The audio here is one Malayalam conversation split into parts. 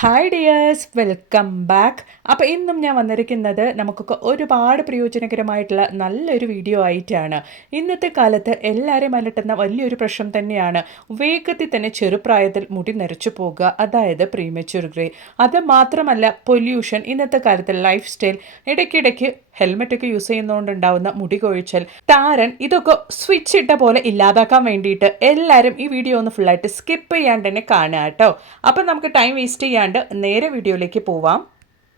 Hi dears, welcome back. അപ്പോൾ ഇന്നും ഞാൻ വന്നിരിക്കുന്നത് നമുക്കൊക്കെ ഒരുപാട് പ്രയോജനകരമായിട്ടുള്ള നല്ലൊരു വീഡിയോ ആയിട്ടാണ്. ഇന്നത്തെ കാലത്ത് എല്ലാവരെയും അലട്ടുന്ന വലിയൊരു പ്രശ്നം തന്നെയാണ് വേഗത്തിൽ തന്നെ ചെറുപ്രായത്തിൽ മുടി നരച്ചു പോകുക, അതായത് പ്രീമച്യൂർ ഗ്രേ. അത് മാത്രമല്ല, പൊല്യൂഷൻ, ഇന്നത്തെ കാലത്ത് ലൈഫ് സ്റ്റൈൽ, ഇടയ്ക്കിടയ്ക്ക് ഹെൽമെറ്റൊക്കെ യൂസ് ചെയ്യുന്നതുകൊണ്ടുണ്ടാവുന്ന മുടി കൊഴിച്ചൽ, താരൻ, ഇതൊക്കെ സ്വിച്ച് ഇട്ട പോലെ ഇല്ലാതാക്കാൻ വേണ്ടിയിട്ട് എല്ലാവരും ഈ വീഡിയോ ഒന്ന് ഫുള്ളായിട്ട് സ്കിപ്പ് ചെയ്യാണ്ട് തന്നെ കാണുക കേട്ടോ. അപ്പം നമുക്ക് ടൈം വേസ്റ്റ് ചെയ്യാണ്ട് നേരെ വീഡിയോയിലേക്ക് പോവാം.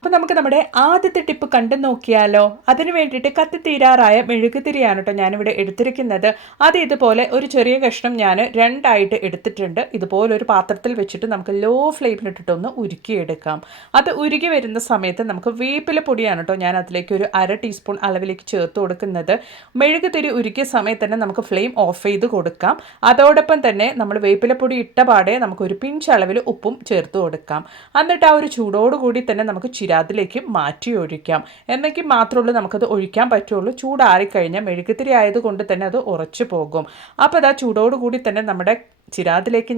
അപ്പോൾ നമുക്ക് നമ്മുടെ ആദ്യത്തെ ടിപ്പ് കണ്ടു നോക്കിയാലോ. അതിന് വേണ്ടിയിട്ട് കത്തിത്തീരാറായ മെഴുകുതിരിയാണ് കേട്ടോ ഞാനിവിടെ എടുത്തിരിക്കുന്നത്. അത് ഇതുപോലെ ഒരു ചെറിയ കഷ്ണം ഞാൻ രണ്ടായിട്ട് എടുത്തിട്ടുണ്ട്. ഇതുപോലെ ഒരു പാത്രത്തിൽ വെച്ചിട്ട് നമുക്ക് ലോ ഫ്ലെയിമിലിട്ടിട്ടൊന്ന് ഉരുക്കിയെടുക്കാം. അത് ഉരുകി വരുന്ന സമയത്ത് നമുക്ക് വേപ്പില പൊടിയാണ് കേട്ടോ ഞാൻ അതിലേക്ക് ഒരു 1/2 ടീസ്പൂൺ അളവിലേക്ക് ചേർത്ത് കൊടുക്കുന്നത്. മെഴുകുതിരി ഉരുക്കിയ സമയത്ത് തന്നെ നമുക്ക് ഫ്ലെയിം ഓഫ് ചെയ്ത് കൊടുക്കാം. അതോടൊപ്പം തന്നെ നമ്മൾ വേപ്പിലപ്പൊടി ഇട്ട പാടെ നമുക്ക് ഒരു പിഞ്ച് അളവിൽ ഉപ്പും ചേർത്ത് കൊടുക്കാം. എന്നിട്ട് ആ ഒരു ചൂടോടുകൂടി തന്നെ നമുക്ക് അതിലേക്ക് മാറ്റി ഒഴിക്കാം. എന്നെങ്കിൽ മാത്രമുള്ളൂ നമുക്കത് ഒഴിക്കാൻ പറ്റുള്ളൂ. ചൂടാറിക്കഴിഞ്ഞാൽ മെഴുകുതിരി ആയതുകൊണ്ട് തന്നെ അത് ഉറച്ചു പോകും. അപ്പോൾ അത് ആ ചൂടോടുകൂടി തന്നെ നമ്മുടെ ചിരാതിലേക്ക്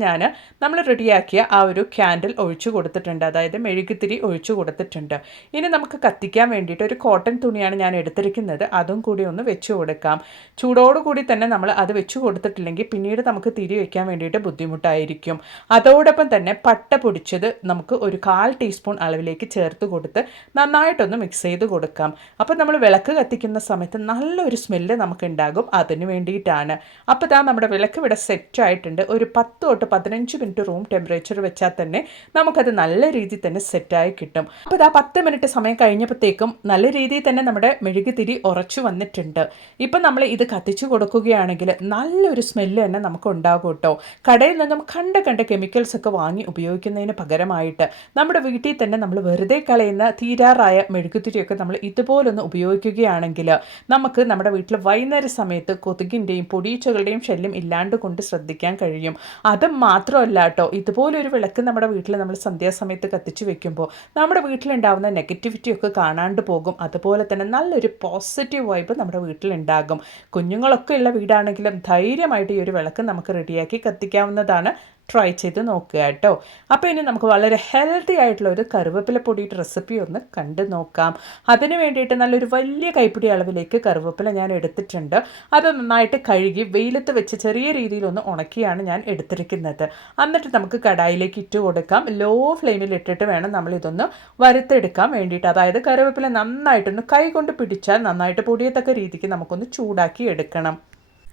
നമ്മൾ റെഡിയാക്കിയ ആ ഒരു ക്യാൻഡിൽ ഒഴിച്ചു കൊടുത്തിട്ടുണ്ട്, അതായത് മെഴുകുതിരി ഒഴിച്ചു കൊടുത്തിട്ടുണ്ട്. ഇനി നമുക്ക് കത്തിക്കാൻ വേണ്ടിയിട്ട് ഒരു കോട്ടൺ തുണിയാണ് ഞാൻ എടുത്തിരിക്കുന്നത്. അതും കൂടി ഒന്ന് വെച്ച് കൊടുക്കാം. ചൂടോടുകൂടി തന്നെ നമ്മൾ അത് വെച്ച് കൊടുത്തിട്ടില്ലെങ്കിൽ പിന്നീട് നമുക്ക് തിരി വയ്ക്കാൻ വേണ്ടിയിട്ട് ബുദ്ധിമുട്ടായിരിക്കും. അതോടൊപ്പം തന്നെ പട്ട പൊടിച്ചത് നമുക്ക് ഒരു 1/4 ടീസ്പൂൺ അളവിലേക്ക് ചേർത്ത് കൊടുത്ത് നന്നായിട്ടൊന്ന് മിക്സ് ചെയ്ത് കൊടുക്കാം. അപ്പോൾ നമ്മൾ വിളക്ക് കത്തിക്കുന്ന സമയത്ത് നല്ലൊരു സ്മെല്ല് നമുക്ക് ഉണ്ടാകും. അതിന് വേണ്ടിയിട്ടാണ്. അപ്പോൾ ഇതാ നമ്മുടെ വിളക്ക് ഇവിടെ സെറ്റ് ആയിട്ടുണ്ട്. ഒരു 10 തൊട്ട് 15 മിനിറ്റ് റൂം ടെമ്പറേച്ചർ വെച്ചാൽ തന്നെ നമുക്കത് നല്ല രീതിയിൽ തന്നെ സെറ്റായി കിട്ടും. അപ്പോൾ ഇതാ 10 മിനിറ്റ് സമയം കഴിഞ്ഞപ്പോഴത്തേക്കും നല്ല രീതിയിൽ തന്നെ നമ്മുടെ മെഴുകുതിരി ഉറച്ചു വന്നിട്ടുണ്ട്. ഇപ്പം നമ്മൾ ഇത് കത്തിച്ചു കൊടുക്കുകയാണെങ്കിൽ നല്ലൊരു സ്മെല്ല് തന്നെ നമുക്ക് ഉണ്ടാകും കേട്ടോ. കടയിൽ നിന്നും കണ്ട കെമിക്കൽസ് ഒക്കെ വാങ്ങി ഉപയോഗിക്കുന്നതിന് പകരമായിട്ട് നമ്മുടെ വീട്ടിൽ തന്നെ നമ്മൾ വെറുതെ കളയുന്ന തീരാറായ മെഴുകുതിരിയൊക്കെ നമ്മൾ ഇതുപോലൊന്ന് ഉപയോഗിക്കുകയാണെങ്കിൽ നമുക്ക് നമ്മുടെ വീട്ടിൽ വൈകുന്നേര സമയത്ത് കൊതുകിൻ്റെയും പൊടിയീച്ചകളുടെയും ശല്യം ഇല്ലാണ്ട് കൊണ്ട് ശ്രദ്ധിക്കാൻ കഴിയും. അത് മാത്രമല്ല കേട്ടോ, ഇതുപോലൊരു വിളക്ക് നമ്മുടെ വീട്ടിൽ നമ്മൾ സന്ധ്യാസമയത്ത് കത്തിച്ച് വെക്കുമ്പോൾ നമ്മുടെ വീട്ടിലുണ്ടാകുന്ന നെഗറ്റിവിറ്റി ഒക്കെ കാണാണ്ട് പോകും. അതുപോലെ തന്നെ നല്ലൊരു പോസിറ്റീവ് വൈബ് നമ്മുടെ വീട്ടിലുണ്ടാകും. കുഞ്ഞുങ്ങളൊക്കെ ഉള്ള വീടാണെങ്കിലും ധൈര്യമായിട്ട് ഈ ഒരു വിളക്ക് നമുക്ക് റെഡിയാക്കി കത്തിക്കാവുന്നതാണ്. ട്രൈ ചെയ്ത് നോക്കുക കേട്ടോ. അപ്പോൾ ഇനി നമുക്ക് വളരെ ഹെൽത്തി ആയിട്ടുള്ള ഒരു കറിവേപ്പില പൊടിയുടെ റെസിപ്പി ഒന്ന് കണ്ടു നോക്കാം. അതിന് വേണ്ടിയിട്ട് നല്ലൊരു വലിയ കൈപ്പിടി അളവിലേക്ക് കറിവേപ്പില ഞാൻ എടുത്തിട്ടുണ്ട്. അത് നന്നായിട്ട് കഴുകി വെയിലത്ത് വെച്ച് ചെറിയ രീതിയിലൊന്ന് ഉണക്കിയാണ് ഞാൻ എടുത്തിരിക്കുന്നത്. എന്നിട്ട് നമുക്ക് കടായിലേക്ക് ഇട്ട് കൊടുക്കാം. ലോ ഫ്ലെയിമിൽ ഇട്ടിട്ട് വേണം നമ്മളിതൊന്ന് വറുത്തെടുക്കാൻ വേണ്ടിയിട്ട്. അതായത് കറിവേപ്പില നന്നായിട്ടൊന്ന് കൈ കൊണ്ട് പിടിച്ചാൽ നന്നായിട്ട് പൊടിയത്തക്ക രീതിക്ക് നമുക്കൊന്ന് ചൂടാക്കി എടുക്കണം.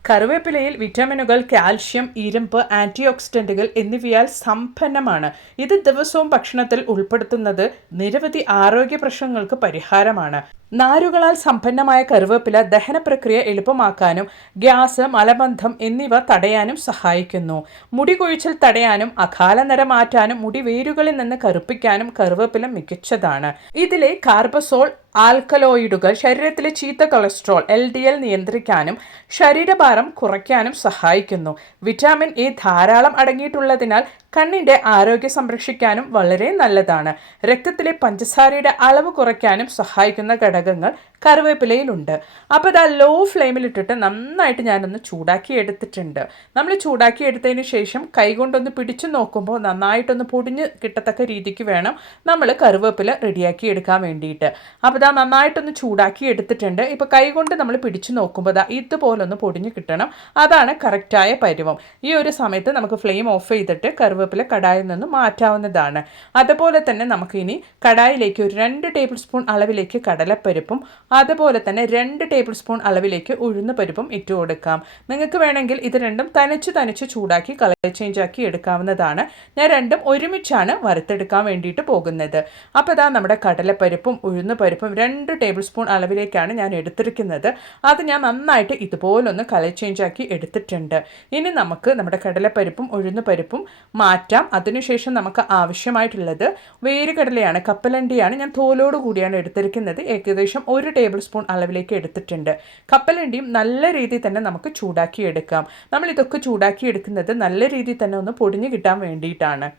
കറിവേപ്പിലയിൽ വിറ്റാമിനുകൾ, കാൽഷ്യം, ഇരുമ്പ്, ആൻറ്റി ഓക്സിഡൻറ്റുകൾ എന്നിവയാൽ സമ്പന്നമാണ്. ഇത് ദിവസവും ഭക്ഷണത്തിൽ ഉൾപ്പെടുത്തുന്നത് നിരവധി ആരോഗ്യ പ്രശ്നങ്ങൾക്ക് പരിഹാരമാണ്. നാരുകളാൽ സമ്പന്നമായ കറിവേപ്പില ദഹന പ്രക്രിയ എളുപ്പമാക്കാനും ഗ്യാസ്, മലബന്ധം എന്നിവ തടയാനും സഹായിക്കുന്നു. മുടി കൊഴിച്ചിൽ തടയാനും അകാലനര മാറ്റാനും മുടി വേരുകളിൽ നിന്ന് കറുപ്പിക്കാനും കറിവേപ്പില മികച്ചതാണ്. ഇതിലെ കാർബസോൾ ആൽക്കലോയിഡുകൾ ശരീരത്തിലെ ചീത്ത കൊളസ്ട്രോൾ LDL നിയന്ത്രിക്കാനും ശരീരഭാരം കുറയ്ക്കാനും സഹായിക്കുന്നു. വിറ്റാമിൻ എ ധാരാളം അടങ്ങിയിട്ടുള്ളതിനാൽ കണ്ണിൻ്റെ ആരോഗ്യം സംരക്ഷിക്കാനും വളരെ നല്ലതാണ്. രക്തത്തിലെ പഞ്ചസാരയുടെ അളവ് കുറയ്ക്കാനും സഹായിക്കുന്ന ഘടകങ്ങൾ കറിവേപ്പിലയിലുണ്ട്. അപ്പോൾ ഇതാ ലോ ഫ്ലെയിമിലിട്ടിട്ട് നന്നായിട്ട് ഞാനൊന്ന് ചൂടാക്കി എടുത്തിട്ടുണ്ട്. നമ്മൾ ചൂടാക്കി എടുത്തതിന് ശേഷം കൈകൊണ്ടൊന്ന് പിടിച്ചു നോക്കുമ്പോൾ നന്നായിട്ടൊന്ന് പൊടിഞ്ഞ് കിട്ടത്തക്ക രീതിക്ക് വേണം നമ്മൾ കറിവേപ്പില റെഡിയാക്കി എടുക്കാൻ വേണ്ടിയിട്ട്. അപ്പോൾ ഇതാ നന്നായിട്ടൊന്ന് ചൂടാക്കി എടുത്തിട്ടുണ്ട്. ഇപ്പോൾ കൈകൊണ്ട് നമ്മൾ പിടിച്ചു നോക്കുമ്പോൾ ഇതാ ഇതുപോലൊന്ന് പൊടിഞ്ഞ് കിട്ടണം. അതാണ് കറക്റ്റായ പരുവം. ഈ ഒരു സമയത്ത് നമുക്ക് ഫ്ലെയിം ഓഫ് ചെയ്തിട്ട് കറിവേപ്പില കടായിൽ നിന്ന് മാറ്റാവുന്നതാണ്. അതുപോലെ തന്നെ നമുക്കിനി കടായിലേക്ക് ഒരു 2 ടേബിൾ സ്പൂൺ അളവിലേക്ക് കടലപ്പരിപ്പും അതുപോലെ തന്നെ 2 ടേബിൾ സ്പൂൺ അളവിലേക്ക് ഉഴുന്ന് പരിപ്പും ഇട്ട് കൊടുക്കാം. നിങ്ങൾക്ക് വേണമെങ്കിൽ ഇത് രണ്ടും തനിച്ച് ചൂടാക്കി കളർ ചേഞ്ച് ആക്കി എടുക്കാവുന്നതാണ്. ഞാൻ രണ്ടും ഒരുമിച്ചാണ് വറുത്തെടുക്കാൻ വേണ്ടിയിട്ട് പോകുന്നത്. അപ്പോൾ ഇതാ നമ്മുടെ കടലപ്പരിപ്പും ഉഴുന്ന് പരിപ്പും 2 ടേബിൾ സ്പൂൺ അളവിലേക്കാണ് ഞാൻ എടുത്തിരിക്കുന്നത്. അത് ഞാൻ നന്നായിട്ട് ഇതുപോലൊന്ന് കളർ ചേഞ്ച് ആക്കി എടുത്തിട്ടുണ്ട്. ഇനി നമുക്ക് നമ്മുടെ കടലപ്പരിപ്പും ഉഴുന്ന് പരിപ്പും മാറ്റാം. അതിനുശേഷം നമുക്ക് ആവശ്യമായിട്ടുള്ളത് വേരുകടലയാണ്, കപ്പലണ്ടിയാണ്. ഞാൻ തോലോട് കൂടിയാണ് എടുത്തിരിക്കുന്നത്. ഏകദേശം 1 ടേബിൾ സ്പൂൺ അളവിലേക്ക് എടുത്തിട്ടുണ്ട്. കപ്പലണ്ടിയും നല്ല രീതിയിൽ തന്നെ നമുക്ക് ചൂടാക്കി എടുക്കാം. നമ്മൾ ഇതൊക്കെ ചൂടാക്കി എടുക്കുന്നത് നല്ല രീതിയിൽ തന്നെ ഒന്ന് പൊടിഞ്ഞു കിട്ടാൻ വേണ്ടിയിട്ടാണ്.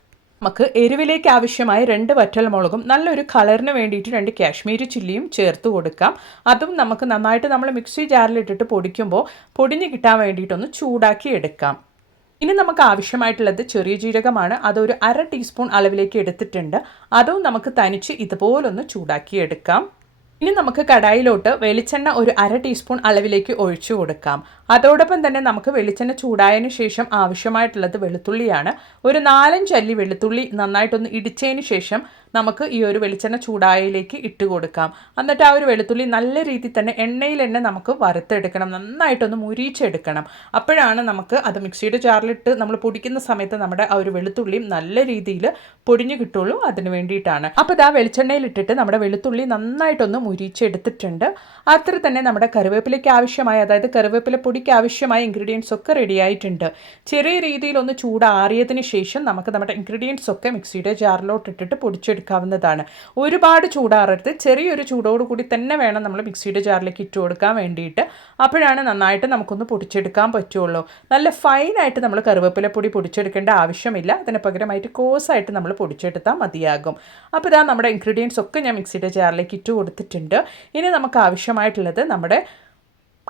നമുക്ക് എരിവിലേക്ക് ആവശ്യമായ 2 വറ്റൽമുളകും നല്ലൊരു കളറിന് വേണ്ടിയിട്ട് 2 കാശ്മീരി ചില്ലിയും ചേർത്ത് കൊടുക്കാം. അതും നമുക്ക് നന്നായിട്ട് നമ്മൾ മിക്സി ജാറിലിട്ടിട്ട് പൊടിക്കുമ്പോൾ പൊടിഞ്ഞു കിട്ടാൻ വേണ്ടിയിട്ടൊന്ന് ചൂടാക്കി എടുക്കാം. ഇനി നമുക്ക് ആവശ്യമായിട്ടുള്ളത് ചെറിയ ജീരകമാണ്. അതൊരു 1/2 ടീസ്പൂൺ അളവിലേക്ക് എടുത്തിട്ടുണ്ട്. അതും നമുക്ക് തനിച്ച് ഇതുപോലൊന്ന് ചൂടാക്കിയെടുക്കാം. ഇനി നമുക്ക് കടായിലോട്ട് വെളിച്ചെണ്ണ ഒരു 1/2 ടീസ്പൂൺ അളവിലേക്ക് ഒഴിച്ചു കൊടുക്കാം. അതോടൊപ്പം തന്നെ നമുക്ക് വെളിച്ചെണ്ണ ചൂടായതിനു ശേഷം ആവശ്യമായിട്ടുള്ളത് വെളുത്തുള്ളിയാണ്. ഒരു 4-5 അല്ലി വെളുത്തുള്ളി നന്നായിട്ടൊന്ന് ഇടിച്ചതിന് ശേഷം നമുക്ക് ഈ ഒരു വെളിച്ചെണ്ണ ചൂടായയിലേക്ക് ഇട്ട് കൊടുക്കാം. എന്നിട്ട് ആ ഒരു വെളുത്തുള്ളി നല്ല രീതിയിൽ തന്നെ എണ്ണയിൽ തന്നെ നമുക്ക് വറുത്തെടുക്കണം, നന്നായിട്ടൊന്ന് മുരിച്ചെടുക്കണം. അപ്പോഴാണ് നമുക്ക് അത് മിക്സിയുടെ ജാറിലിട്ട് നമ്മൾ പൊടിക്കുന്ന സമയത്ത് നമ്മുടെ ആ ഒരു വെളുത്തുള്ളിയും നല്ല രീതിയിൽ പൊടിഞ്ഞു കിട്ടുള്ളൂ. അതിന് വേണ്ടിയിട്ടാണ്. അപ്പോൾ ഇതാ വെളിച്ചെണ്ണയിലിട്ടിട്ട് നമ്മുടെ വെളുത്തുള്ളി നന്നായിട്ടൊന്ന് മുരിച്ചെടുത്തിട്ടുണ്ട്. അത്ര തന്നെ നമ്മുടെ കറിവേപ്പിലയ്ക്ക് ആവശ്യമായ, അതായത് കറിവേപ്പില പൊടിക്ക് ആവശ്യമായ ഇൻഗ്രീഡിയൻസ് ഒക്കെ റെഡി ആയിട്ടുണ്ട്. ചെറിയ രീതിയിൽ ഒന്ന് ചൂടാറിയതിന് ശേഷം നമുക്ക് നമ്മുടെ ഇൻഗ്രീഡിയൻസ് ഒക്കെ മിക്സിയുടെ ജാറിലോട്ട് ഇട്ടിട്ട് പൊടിച്ചെടുക്കാവുന്നതാണ്. ഒരുപാട് ചൂടാറരുത്, ചെറിയൊരു ചൂടോട് കൂടി തന്നെ വേണം നമ്മൾ മിക്സിയുടെ ജാറിലേക്ക് ഇട്ട് കൊടുക്കാൻ വേണ്ടിയിട്ട്. അപ്പോഴാണ് നന്നായിട്ട് നമുക്കൊന്ന് പൊടിച്ചെടുക്കാൻ പറ്റുള്ളൂ. നല്ല ഫൈനായിട്ട് നമ്മൾ കറിവേപ്പില പൊടി പൊടിച്ചെടുക്കേണ്ട ആവശ്യമില്ല. അതിന് പകരമായിട്ട് കോസായിട്ട് നമ്മൾ പൊടിച്ചെടുത്താൽ മതിയാകും. അപ്പോൾ ഇതാ നമ്മുടെ ഇൻഗ്രീഡിയൻസ് ഒക്കെ ഞാൻ മിക്സിയുടെ ജാറിലേക്ക് ഇട്ട് കൊടുത്തിട്ടുണ്ട്. ഇനി നമുക്ക് ആവശ്യമായിട്ടുള്ളത് നമ്മുടെ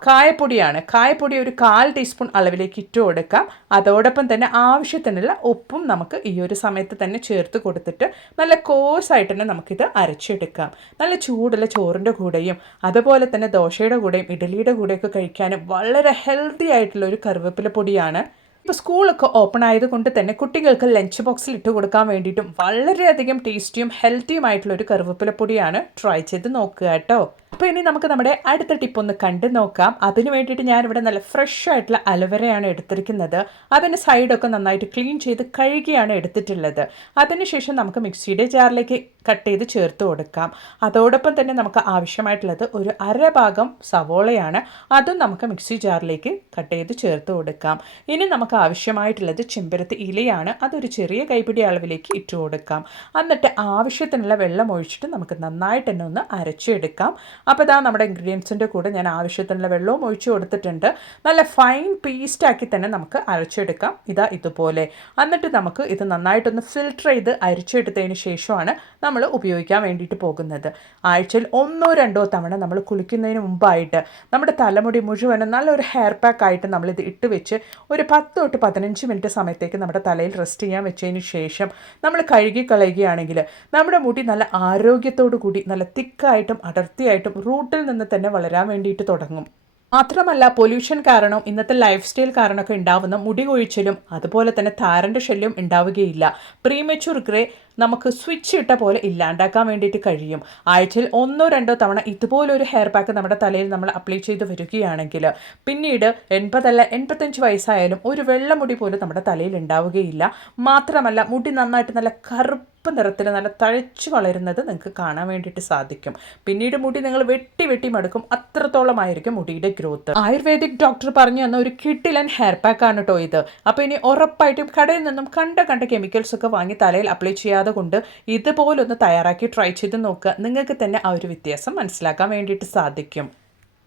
കായപ്പൊടിയാണ്. കായപ്പൊടി ഒരു 1/4 ടീസ്പൂൺ അളവിലേക്ക് ഇട്ട് കൊടുക്കാം. അതോടൊപ്പം തന്നെ ആവശ്യത്തിനുള്ള ഉപ്പും നമുക്ക് ഈ ഒരു സമയത്ത് തന്നെ ചേർത്ത് കൊടുത്തിട്ട് നല്ല കോഴ്സായിട്ട് തന്നെ നമുക്കിത് അരച്ചെടുക്കാം. നല്ല ചൂടുള്ള ചോറിൻ്റെ കൂടെയും അതുപോലെ തന്നെ ദോശയുടെ കൂടെയും ഇഡലിയുടെ കൂടെയൊക്കെ കഴിക്കാനും വളരെ ഹെൽത്തി ആയിട്ടുള്ള ഒരു കറിവേപ്പില പൊടിയാണ്. ഇപ്പോൾ സ്കൂളൊക്കെ ഓപ്പൺ ആയതുകൊണ്ട് തന്നെ കുട്ടികൾക്ക് ലഞ്ച് ബോക്സിൽ ഇട്ട് കൊടുക്കാൻ വേണ്ടിയിട്ടും വളരെയധികം ടേസ്റ്റിയും ഹെൽത്തിയുമായിട്ടുള്ളൊരു കറിവേപ്പില പൊടിയാണ്. ട്രൈ ചെയ്ത് നോക്കുക കേട്ടോ. അപ്പോൾ ഇനി നമുക്ക് നമ്മുടെ അടുത്ത ടിപ്പ് ഒന്ന് കണ്ടു നോക്കാം. അതിന് വേണ്ടിയിട്ട് ഞാനിവിടെ നല്ല ഫ്രഷ് ആയിട്ടുള്ള അലോവേരയാണ് എടുത്തിരിക്കുന്നത്. അതിൻ്റെ സൈഡൊക്കെ നന്നായിട്ട് ക്ലീൻ ചെയ്ത് കഴുകിയാണ് എടുത്തിട്ടുള്ളത്. അതിനുശേഷം നമുക്ക് മിക്സിയുടെ ജാറിലേക്ക് കട്ട് ചെയ്ത് ചേർത്ത് കൊടുക്കാം. അതോടൊപ്പം തന്നെ നമുക്ക് ആവശ്യമായിട്ടുള്ളത് ഒരു 1/2 ഭാഗം സവോളയാണ്. അതും നമുക്ക് മിക്സി ജാറിലേക്ക് കട്ട് ചെയ്ത് ചേർത്ത് കൊടുക്കാം. ഇനി നമുക്ക് ആവശ്യമായിട്ടുള്ളത് ചെമ്പരത്തി ഇലയാണ്. അതൊരു ചെറിയ കൈപ്പിടി അളവിലേക്ക് ഇട്ട് കൊടുക്കാം. എന്നിട്ട് ആവശ്യത്തിനുള്ള വെള്ളം ഒഴിച്ചിട്ട് നമുക്ക് നന്നായിട്ട് തന്നെ ഒന്ന് അരച്ചെടുക്കാം. അപ്പോൾ ഇതാ നമ്മുടെ ഇൻഗ്രീഡിയൻസിൻ്റെ കൂടെ ഞാൻ ആവശ്യത്തിനുള്ള വെള്ളവും ഒഴിച്ചു കൊടുത്തിട്ടുണ്ട്. നല്ല ഫൈൻ പേസ്റ്റാക്കി തന്നെ നമുക്ക് അരച്ചെടുക്കാം. ഇതാ ഇതുപോലെ. എന്നിട്ട് നമുക്ക് ഇത് നന്നായിട്ടൊന്ന് ഫിൽറ്റർ ചെയ്ത് അരച്ചെടുത്തതിന് ശേഷമാണ് നമ്മൾ ഉപയോഗിക്കാൻ വേണ്ടിയിട്ട് പോകുന്നത്. ആഴ്ചയിൽ 1-2 തവണ നമ്മൾ കുളിക്കുന്നതിന് മുമ്പായിട്ട് നമ്മുടെ തലമുടി മുഴുവനും നല്ലൊരു ഹെയർ പാക്ക് ആയിട്ട് നമ്മളിത് ഇട്ട് വെച്ച് ഒരു 10-15 മിനിറ്റ് സമയത്തേക്ക് നമ്മുടെ തലയിൽ റെസ്റ്റ് ചെയ്യാൻ വെച്ചതിന് ശേഷം നമ്മൾ കഴുകി കളയുകയാണെങ്കിൽ നമ്മുടെ മുടി നല്ല ആരോഗ്യത്തോടു കൂടി നല്ല തിക്കായിട്ടും അടർത്തിയായിട്ടും റൂട്ടിൽ നിന്ന് തന്നെ വളരാൻ വേണ്ടിയിട്ട് തുടങ്ങും. മാത്രമല്ല പൊല്യൂഷൻ കാരണം ഇന്നത്തെ ലൈഫ് സ്റ്റൈൽ കാരണമൊക്കെ ഉണ്ടാവുന്ന മുടി കൊഴിച്ചിലും അതുപോലെ തന്നെ താരൻ്റെ ശല്യം ഉണ്ടാവുകയില്ല. പ്രീമെച്യൂർ ഗ്രേ നമുക്ക് സ്വിച്ച് ഇട്ട പോലെ ഇല്ലാണ്ടാക്കാൻ വേണ്ടിയിട്ട് കഴിയും. ആഴ്ചയിൽ 1-2 തവണ ഇതുപോലൊരു ഹെയർ പാക്ക് നമ്മുടെ തലയിൽ നമ്മൾ അപ്ലൈ ചെയ്ത് വരികയാണെങ്കിൽ പിന്നീട് 80 അല്ല 85 വയസ്സായാലും ഒരു വെള്ളമുടി പോലും നമ്മുടെ തലയിൽ ഉണ്ടാവുകയില്ല. മാത്രമല്ല മുടി നന്നായിട്ട് നല്ല കറുപ്പ് നിറത്തിൽ നല്ല തഴച്ചു വളരുന്നത് നിങ്ങൾക്ക് കാണാൻ വേണ്ടിയിട്ട് സാധിക്കും. പിന്നീട് മുടി നിങ്ങൾ വെട്ടി മടുക്കും, അത്രത്തോളമായിരിക്കും മുടിയുടെ ഗ്രോത്ത്. ആയുർവേദിക് ഡോക്ടർ പറഞ്ഞു തന്ന ഒരു കിഡിലൻ ഹെയർ പാക്ക് ആണ് കേട്ടോ ഇത്. അപ്പോൾ ഇനി ഉറപ്പായിട്ടും കടയിൽ നിന്നും കണ്ട കെമിക്കൽസ് ഒക്കെ വാങ്ങി തലയിൽ അപ്ലൈ ചെയ്യാതെ കൊണ്ട് ഇതുപോലൊന്ന് തയ്യാറാക്കി ട്രൈ ചെയ്ത് നോക്കുക. നിങ്ങൾക്ക് തന്നെ ആ ഒരു വ്യത്യാസം മനസ്സിലാക്കാൻ വേണ്ടിയിട്ട് സാധിക്കും.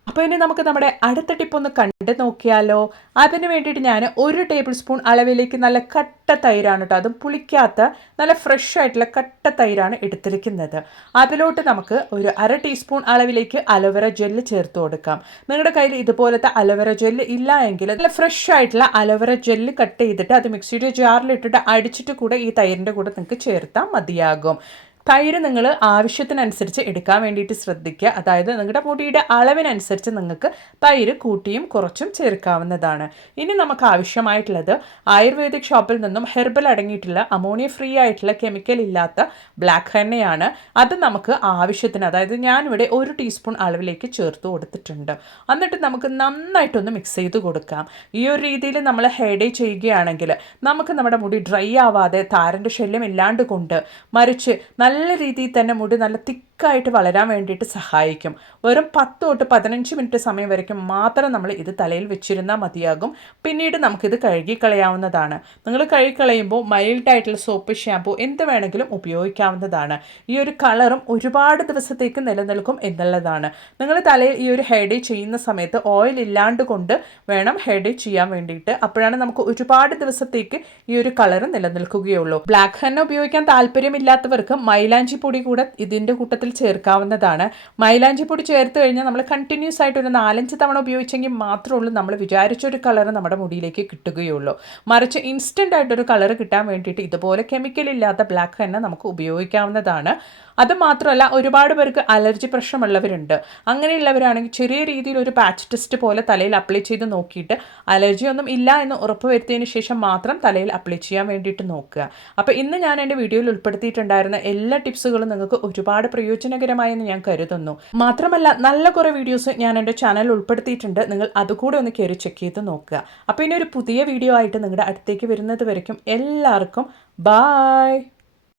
അപ്പോൾ ഇനി നമുക്ക് നമ്മുടെ അടുത്ത ടിപ്പ് ഒന്ന് കണ്ടു നോക്കിയാലോ. അതിന് വേണ്ടിയിട്ട് ഞാൻ 1 ടേബിൾ സ്പൂൺ അളവിലേക്ക് നല്ല കട്ട തൈരാണ് കേട്ടോ, അതും പുളിക്കാത്ത നല്ല ഫ്രഷ് ആയിട്ടുള്ള കട്ട തൈരാണ് എടുത്തിരിക്കുന്നത്. അതിലോട്ട് നമുക്ക് ഒരു 1/2 ടീസ്പൂൺ അളവിലേക്ക് അലോവേര ജെല്ല് ചേർത്ത് കൊടുക്കാം. നിങ്ങളുടെ കയ്യിൽ ഇതുപോലത്തെ അലോവേര ജെല്ല് ഇല്ല എങ്കിൽ നല്ല ഫ്രഷ് ആയിട്ടുള്ള അലോവേര ജെല്ല് കട്ട് ചെയ്തിട്ട് അത് മിക്സിയുടെ ജാറിലിട്ടിട്ട് അടിച്ചിട്ട് കൂടെ ഈ തൈരിൻ്റെ കൂടെ നിങ്ങൾക്ക് ചേർത്താൽ മതിയാകും. തൈര് നിങ്ങൾ ആവശ്യത്തിനനുസരിച്ച് എടുക്കാൻ വേണ്ടിയിട്ട് ശ്രദ്ധിക്കുക. അതായത് നിങ്ങളുടെ മുടിയുടെ അളവിനനുസരിച്ച് നിങ്ങൾക്ക് തൈര് കൂട്ടിയും കുറച്ചും ചേർക്കാവുന്നതാണ്. ഇനി നമുക്ക് ആവശ്യമായിട്ടുള്ളത് ആയുർവേദിക് ഷോപ്പിൽ നിന്നും ഹെർബൽ അടങ്ങിയിട്ടുള്ള അമോണിയ ഫ്രീ ആയിട്ടുള്ള കെമിക്കൽ ഇല്ലാത്ത ബ്ലാക്ക് ഹെണ്ണയാണ്. അത് നമുക്ക് ആവശ്യത്തിന്, അതായത് ഞാനിവിടെ 1 ടീസ്പൂൺ അളവിലേക്ക് ചേർത്ത് കൊടുത്തിട്ടുണ്ട്. എന്നിട്ട് നമുക്ക് നന്നായിട്ടൊന്ന് മിക്സ് ചെയ്ത് കൊടുക്കാം. ഈ ഒരു രീതിയിൽ നമ്മൾ ഹെയർ ഡേ ചെയ്യുകയാണെങ്കിൽ നമുക്ക് നമ്മുടെ മുടി ഡ്രൈ ആവാതെ താരൻ്റെ ശല്യം ഇല്ലാണ്ട് കൊണ്ട് മറിച്ച് നല്ല രീതിയിൽ തന്നെ മുടി നല്ല തിക്കായിട്ട് വളരാൻ വേണ്ടിയിട്ട് സഹായിക്കും. വെറും 10-15 മിനിറ്റ് സമയം വരയ്ക്കും മാത്രം നമ്മൾ ഇത് തലയിൽ വെച്ചിരുന്നാൽ മതിയാകും. പിന്നീട് നമുക്കിത് കഴുകിക്കളയാവുന്നതാണ്. നിങ്ങൾ കഴുകിക്കളയുമ്പോൾ മൈൽഡായിട്ടുള്ള സോപ്പ്, ഷാമ്പൂ എന്ത് വേണമെങ്കിലും ഉപയോഗിക്കാവുന്നതാണ്. ഈ ഒരു കളറും ഒരുപാട് ദിവസത്തേക്ക് നിലനിൽക്കും എന്നുള്ളതാണ്. നിങ്ങൾ തലയിൽ ഈ ഒരു ഹെയർ ഡേ ചെയ്യുന്ന സമയത്ത് ഓയിൽ ഇല്ലാണ്ട് കൊണ്ട് വേണം ഹെയർ ഡേ ചെയ്യാൻ വേണ്ടിയിട്ട്. അപ്പോഴാണ് നമുക്ക് ഒരുപാട് ദിവസത്തേക്ക് ഈ ഒരു കളർ നിലനിൽക്കുകയുള്ളൂ. ബ്ലാക്ക് ഹെന്ന ഉപയോഗിക്കാൻ താല്പര്യമില്ലാത്തവർക്ക് മൈലാഞ്ചി പൊടി കൂടെ ഇതിൻ്റെ കൂട്ടത്തിൽ രൂപത്തിൽ ചേർക്കാവുന്നതാണ്. മൈലാഞ്ചി പൊടി ചേർത്ത് കഴിഞ്ഞാൽ നമ്മൾ കണ്ടിന്യൂസ് ആയിട്ട് ഒരു 4-5 തവണ ഉപയോഗിച്ചെങ്കിൽ മാത്രമേ ഉള്ളൂ നമ്മൾ വിചാരിച്ചൊരു കളർ നമ്മുടെ മുടിയിലേക്ക് കിട്ടുകയുള്ളൂ. മറിച്ച് ഇൻസ്റ്റൻ്റ് ആയിട്ടൊരു കളർ കിട്ടാൻ വേണ്ടിയിട്ട് ഇതുപോലെ കെമിക്കൽ ഇല്ലാത്ത ബ്ലാക്ക് ഹെന്ന നമുക്ക് ഉപയോഗിക്കാവുന്നതാണ്. അതുമാത്രമല്ല, ഒരുപാട് പേർക്ക് അലർജി പ്രശ്നമുള്ളവരുണ്ട്. അങ്ങനെയുള്ളവരാണെങ്കിൽ ചെറിയ രീതിയിൽ ഒരു പാച്ച് ടെസ്റ്റ് പോലെ തലയിൽ അപ്ലൈ ചെയ്ത് നോക്കിയിട്ട് അലർജി ഒന്നും ഇല്ല എന്ന് ഉറപ്പ് വരുത്തിയതിന് ശേഷം മാത്രം തലയിൽ അപ്ലൈ ചെയ്യാൻ വേണ്ടിയിട്ട് നോക്കുക. അപ്പോൾ ഇന്ന് ഞാൻ എൻ്റെ വീഡിയോയിൽ ഉൾപ്പെടുത്തിയിട്ടുണ്ടായിരുന്ന എല്ലാ ടിപ്സുകളും നിങ്ങൾക്ക് ഒരുപാട് പ്രയോജനകരമായെന്ന് ഞാൻ കരുതുന്നു. മാത്രമല്ല, നല്ല കുറേ വീഡിയോസ് ഞാൻ എൻ്റെ ചാനലിൽ ഉൾപ്പെടുത്തിയിട്ടുണ്ട്. നിങ്ങൾ അതുകൂടെ ഒന്ന് കയറി ചെക്ക് ചെയ്ത് നോക്കുക. അപ്പോൾ ഇനി ഒരു പുതിയ വീഡിയോ ആയിട്ട് നിങ്ങളുടെ അടുത്തേക്ക് വരുന്നത് വരയ്ക്കും എല്ലാവർക്കും ബായ്.